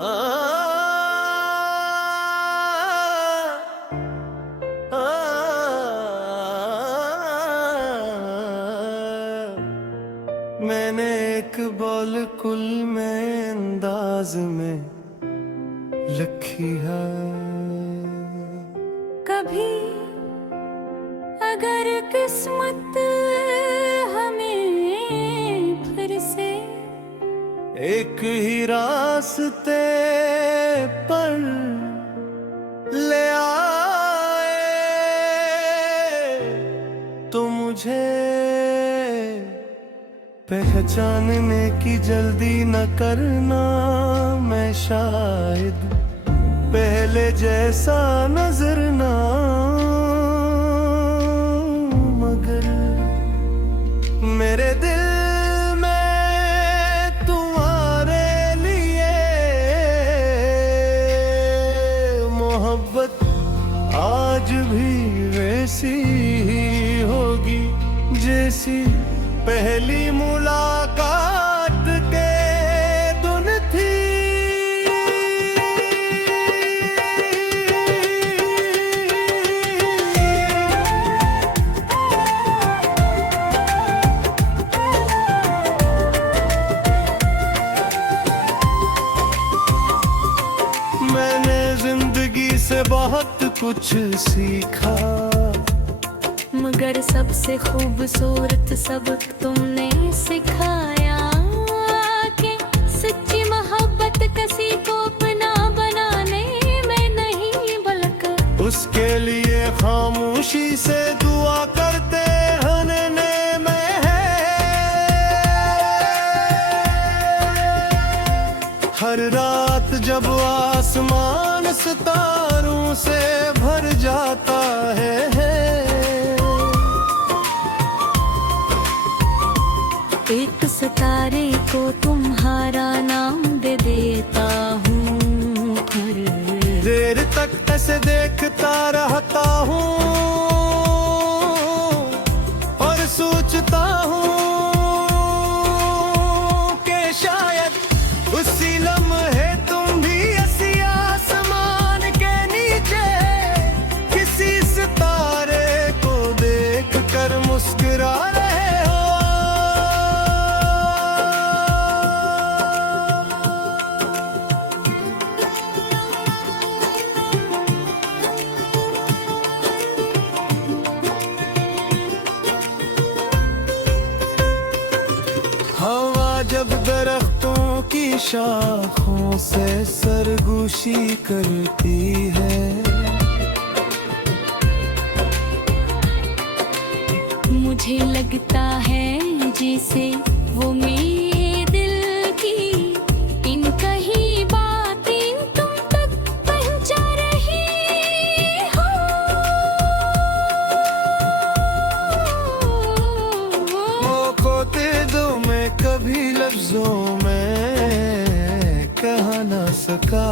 आ, आ, मैंने एक बॉल कुल में अंदाज में लिखी है। कभी अगर किस्मत हमें फिर से एक ही रास्ते पर ले आए तो मुझे पहचानने की जल्दी न करना। मैं शायद पहले जैसा नजर ना, मगर मेरे दिल में तुम्हारे लिए मोहब्बत आज भी वैसी ही होगी जैसी पहली मुलाकात के दिन थी। मैंने जिंदगी से बहुत कुछ सीखा, मगर सबसे खूबसूरत सबक तुमने सिखाया कि सच्ची मोहब्बत किसी को अपना बनाने में नहीं बल्कि उसके लिए खामोशी से दुआ करते रहने में है। हर रात जब आसमान सितारों से भर जाता है, एक सितारे को तुम्हारा नाम दे देता हूँ। हर देर तक ऐसे देखता रहता हूँ और सोचता हूँ कि शायद उसी लम्हे तुम भी ऐसी आसमान के नीचे किसी सितारे को देख कर मुस्कुरा रहे हो। हवा जब दरख्तों की शाखों से सरगोशी करती है, मुझे लगता है जैसे वो मेरे दिल की इन कही बातें तुम तक पहुंचा रही हो। वो खोते दो मैं कभी लफ्जों में कह ना सका।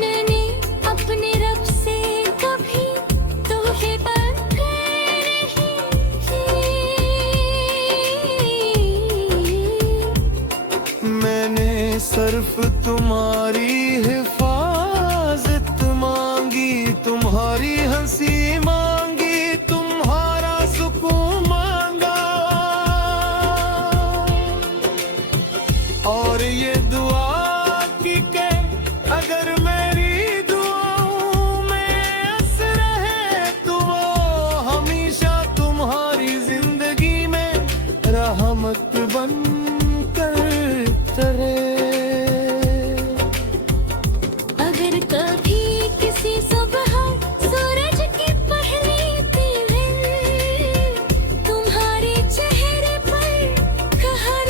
मैंने अपने रब से कभी तोहफे मांगे नहीं। मैंने सिर्फ तुम्हारी हिफाजत मांगी, तुम्हारी हंसी मांगी, तुम्हारा सुकून मांगा और ये दुआ की के अगर मेरी दुआओं में असर है तो वो हमेशा तुम्हारी जिंदगी में रहमत बन कर तरे। अगर कभी किसी सुबह सूरज की पहली किरण तुम्हारे चेहरे पर कहर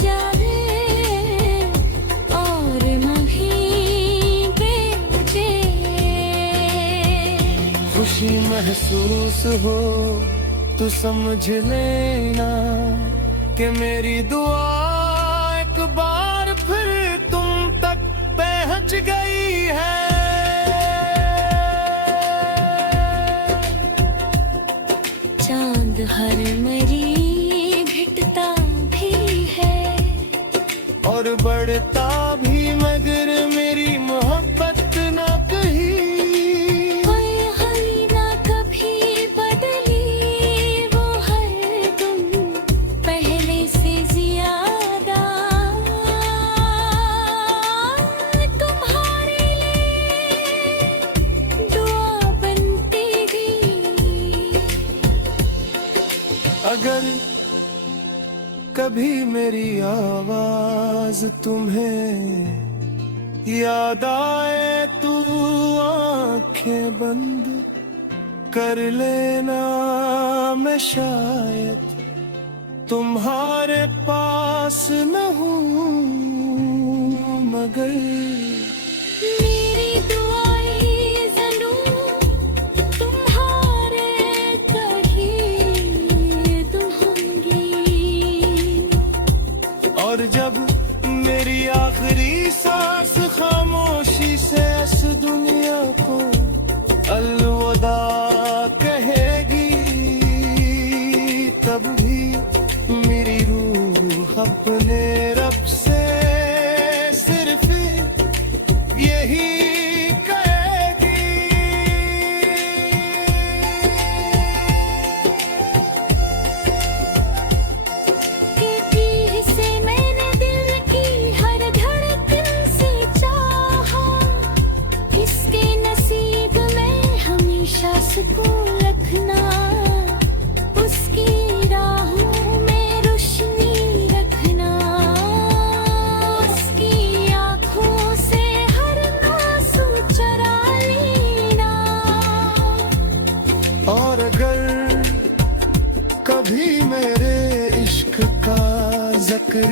जावे और वहीं पे मुझे खुशी महसूस हो तो समझ लेना कि मेरी दुआ एक बार फिर तुम तक पहुंच गई है। चांद हर मरी घिटता और बढ़ता भी मगर मेरी मोहब्बत ना कहीं। कोई हरी ना कभी बदली, वो हर तुम पहले से ज्यादा तुम्हारे लिए दुआ बनती गई। अगर कभी मेरी आवाज तुम्हें याद आए तो आंखें बंद कर लेना। मैं शायद तुम्हारे पास न हूँ मगर मेरी दुआएं ज़रूर तुम्हारे करीब होंगी। और जब मेरी आखिरी सांस खामोशी से इस दुनिया को अलविदा कहेगी, तब भी मेरी रूह अपने रब से सिर्फ यही कहेगी। कि पीर से मैंने दिल की हर धड़कन से चाहा, इसके नसीब में हमेशा सुकून रखना, उसकी राहों में रोशनी रखना, उसकी आँखों से हर आंसू चुरा लेना। और अगर कभी मेरे इश्क का जिक्र